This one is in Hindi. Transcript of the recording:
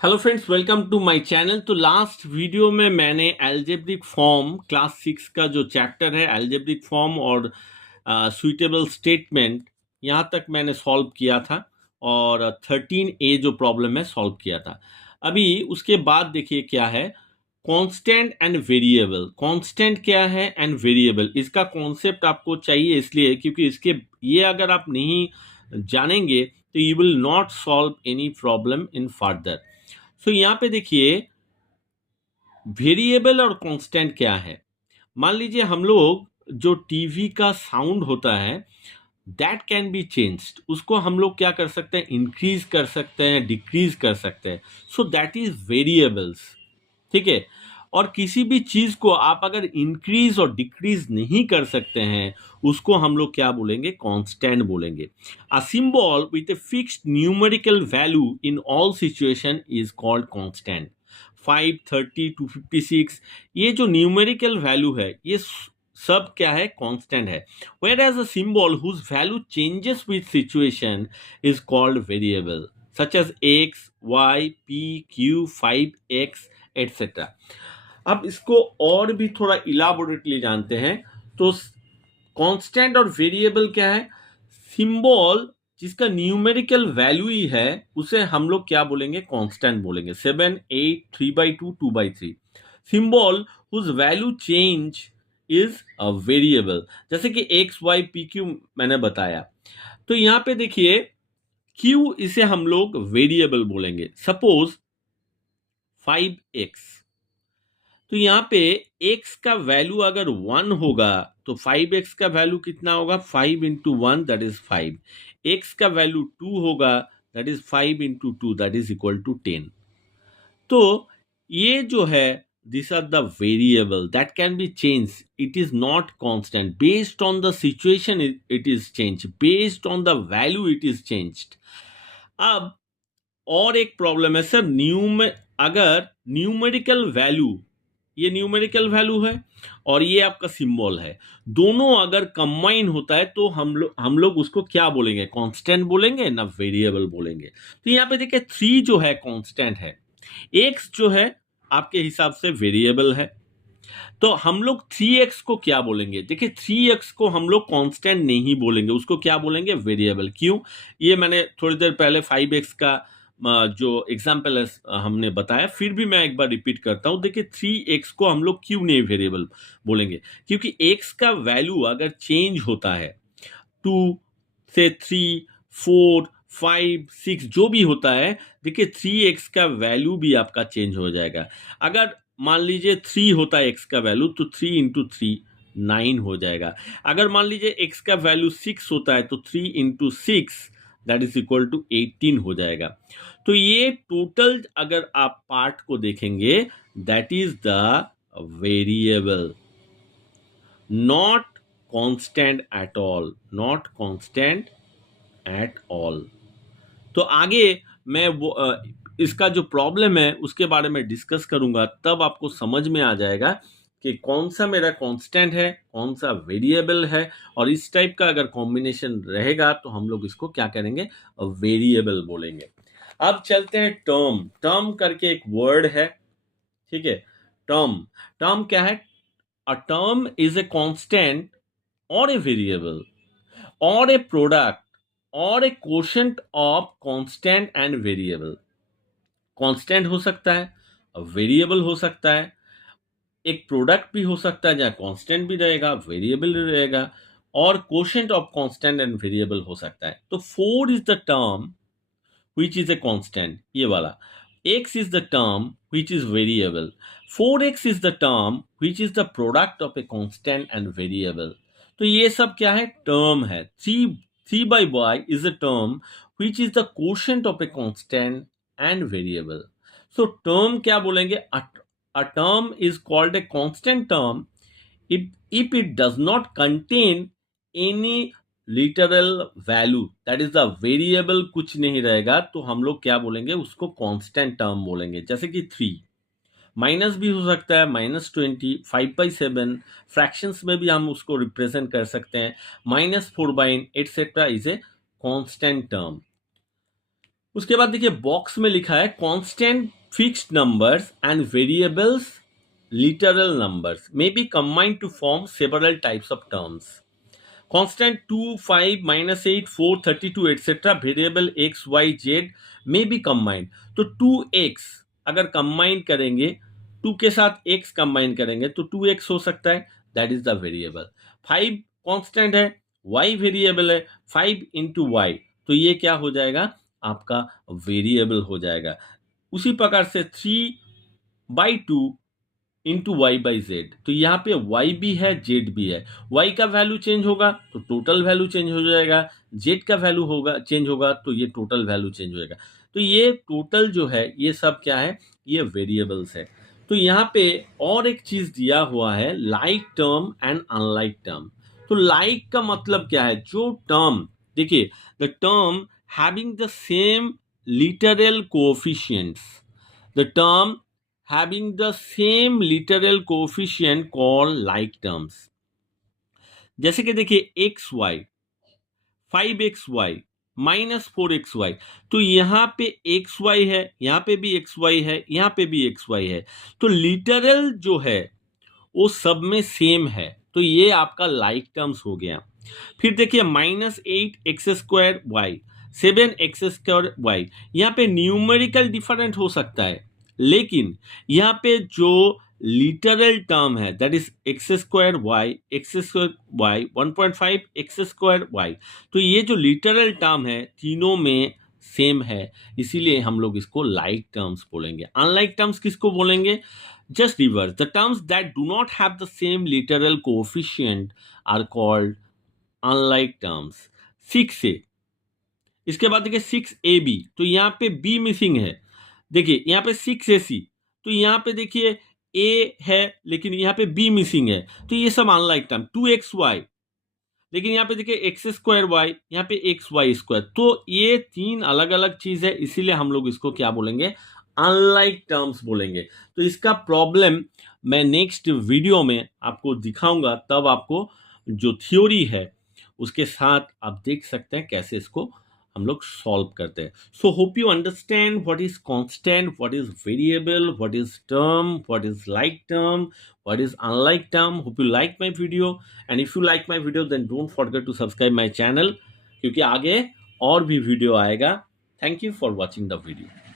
Hello friends, welcome to my channel. तो लास्ट वीडियो में मैंने एल्जेब्रिक फॉर्म क्लास 6 का जो चैप्टर है एल्जेब्रिक फॉर्म और सुइटेबल स्टेटमेंट, यहाँ तक मैंने सॉल्व किया था और 13A जो प्रॉब्लम है सॉल्व किया था। अभी उसके बाद देखिए क्या है, कांस्टेंट एंड वेरिएबल। कांस्टेंट क्या है एंड वेरिएबल, इसका कॉन्सेप्ट आपको चाहिए इसलिए क्योंकि इसके ये अगर आप नहीं जानेंगे तो you will not solve any problem in further. So यहाँ पे देखिए वेरिएबल और कांस्टेंट क्या है। मान लीजिए हम लोग जो टीवी का साउंड होता है दैट कैन बी चेंज्ड, उसको हम लोग क्या कर सकते हैं, इंक्रीज कर सकते हैं, डिक्रीज कर सकते हैं। सो दैट इज वेरिएबल्स, ठीक है। और किसी भी चीज को आप अगर इंक्रीज और डिक्रीज नहीं कर सकते हैं उसको हम लोग क्या बोलेंगे, कांस्टेंट बोलेंगे। A symbol with a fixed numerical value in all situation is called constant. 5, 30, 256, ये जो न्यूमेरिकल वैल्यू है ये सब क्या है, कांस्टेंट है। whereas a symbol whose value changes with situation is called variable such as x, y, p, q, 5x etc. अब इसको और भी थोड़ा इलाबोरेटली जानते हैं। तो कांस्टेंट और वेरिएबल क्या है, सिंबल जिसका न्यूमेरिकल वैल्यू ही है उसे हम लोग क्या बोलेंगे, कांस्टेंट बोलेंगे। 7, 8, 3/2, 2/3। Symbol whose value change is a variable, जैसे कि एक्स वाई पी क्यू मैंने बताया। तो यहाँ पे देखिए क्यू, इसे हम लोग वेरिएबल बोलेंगे। सपोज 5x, तो यहाँ पे x का वैल्यू अगर 1 होगा तो 5x का वैल्यू कितना होगा, 5 इंटू 1 दैट इज 5। x का वैल्यू 2 होगा that is 5 into 2 that is equal to 10। तो ये जो है these are the variable that can be changed, it is not constant, based on the situation it is changed, based on the value it is changed। अब और एक प्रॉब्लम है सर, अगर न्यूमेरिकल वैल्यू, ये न्यूमेरिकल वैल्यू है और ये आपका सिंबल है, दोनों अगर कंबाइन होता है तो हम लोग उसको क्या बोलेंगे, कांस्टेंट बोलेंगे ना वेरिएबल बोलेंगे। तो यहाँ पे देखिए 3 जो है कांस्टेंट है, x जो है आपके हिसाब से वेरिएबल है। तो हम लोग 3x को क्या बोलेंगे, देखिए 3x को हम लोग कांस्टेंट नहीं बोलेंगे, उसको क्या बोलेंगे, वेरिएबल। क्यों, ये मैंने थोड़ी देर पहले 5x का जो एग्जाम्पल है हमने बताया, फिर भी मैं एक बार रिपीट करता हूं। देखिए 3x को हम लोग क्यों नहीं वेरिएबल बोलेंगे, क्योंकि x का वैल्यू अगर चेंज होता है 2 से 3, 4, 5, 6 जो भी होता है, देखिए 3x का वैल्यू भी आपका चेंज हो जाएगा। अगर मान लीजिए 3 होता है x का वैल्यू तो 3 इंटू 3 9 हो जाएगा। अगर मान लीजिए x का वैल्यू 6 होता है तो 3 into 6 that is equal to 18 हो जाएगा। तो ये टोटल अगर आप पार्ट को देखेंगे that is the variable, not constant at all, not constant at all. तो आगे मैं इसका जो प्रॉब्लम है उसके बारे में डिस्कस करूंगा, तब आपको समझ में आ जाएगा कि कौन सा मेरा कांस्टेंट है, कौन सा वेरिएबल है। और इस टाइप का अगर कॉम्बिनेशन रहेगा तो हम लोग इसको क्या करेंगे, वेरिएबल बोलेंगे। अब चलते हैं टर्म। टर्म करके एक वर्ड है, ठीक है। टर्म, टर्म क्या है, a term is a constant or a variable or a product or a quotient of constant and variable। Constant हो सकता है, वेरिएबल हो सकता है, एक प्रोडक्ट भी हो सकता है जहां कांस्टेंट भी रहेगा वेरिएबल भी रहेगा, और quotient of constant and variable हो सकता है। तो 4 is the term which is a constant, ये वाला। x is the term which is variable, 4x is the term which is the product of a constant and variable। तो ये सब क्या है, टर्म है। 3/y is a term which is the quotient of a constant and variable। so term क्या बोलेंगे, a term is called a constant term if it does not contain any literal value, that is the variable कुछ नहीं रहेगा तो हम लोग क्या बोलेंगे, उसको कांस्टेंट टर्म बोलेंगे। जैसे कि 3 माइनस भी हो सकता है, -20, 5/7, फ्रैक्शंस में भी हम उसको रिप्रेजेंट कर सकते हैं, -4/9 etcetera is a constant term. उसके बाद देखिए बॉक्स में लिखा है constant fixed numbers and variables literal numbers may be combined to form several types of terms. Constant 2, 5, -8, 4, 32 etc. Variable x, y, z में भी कंबाइंड. तो 2x अगर कंबाइन करेंगे, 2 के साथ x कंबाइन करेंगे तो 2x हो सकता है, that is the variable. 5 constant है, y वेरिएबल है, 5 इंटू y, तो ये क्या हो जाएगा, आपका वेरिएबल हो जाएगा. उसी प्रकार से 3/2 इंटू वाई बाई जेड, तो यहाँ पे y भी है z भी है. y का वैल्यू चेंज होगा तो टोटल वैल्यू चेंज हो जाएगा, z का वैल्यू होगा चेंज होगा तो ये टोटल वैल्यू चेंज हो जाएगा. तो ये टोटल जो है ये सब क्या है, ये वेरिएबल्स है. तो यहाँ पे और एक चीज दिया हुआ है, like term and unlike term. तो लाइक का मतलब क्या है, जो टर्म, देखिए the term having the same literal coefficients, the term having the same literal coefficient called like terms. जैसे कि देखिए एक्स वाई, 5xy -4xy, तो यहाँ पे xy है, यहाँ पे भी xy है, यहाँ पे भी xy है, तो लिटरल जो है वो सब में सेम है, तो ये आपका लाइक टर्म्स हो गया. फिर देखिए -8x² y, 7x²y, यहाँ पे न्यूमेरिकल डिफरेंट हो सकता है, लेकिन यहाँ पे जो लिटरल टर्म है that is x²y, x²y, 1.5 x²y, तो ये जो लिटरल टर्म है तीनों में सेम है, इसीलिए हम लोग इसको लाइक टर्म्स बोलेंगे. अनलाइक टर्म्स किसको बोलेंगे, just reverse. The terms that do not have the same literal coefficient are called unlike terms. 6a. इसके बाद देखिए 6ab, तो यहाँ पे b मिसिंग है. देखिए यहाँ पे 6ac, तो यहाँ पे देखिए a है लेकिन यहाँ पे b मिसिंग है, तो ये सब अनलाइक टर्म. 2xy, लेकिन यहाँ पे देखिए x²y, यहाँ पे xy², तो ये तीन अलग अलग चीज है, इसीलिए हम लोग इसको क्या बोलेंगे, अनलाइक टर्म्स बोलेंगे. तो इसका प्रॉब्लम मैं नेक्स्ट वीडियो में आपको दिखाऊंगा, तब आपको जो थ्योरी है उसके साथ आप देख सकते हैं कैसे इसको हम लोग सॉल्व करते हैं. So hope you understand what is constant, what is variable, what is term, what is like term, what is unlike term. Hope you like my video, and if you like my video then don't forget to subscribe my channel, क्योंकि आगे और भी वीडियो आएगा. Thank you for watching the video.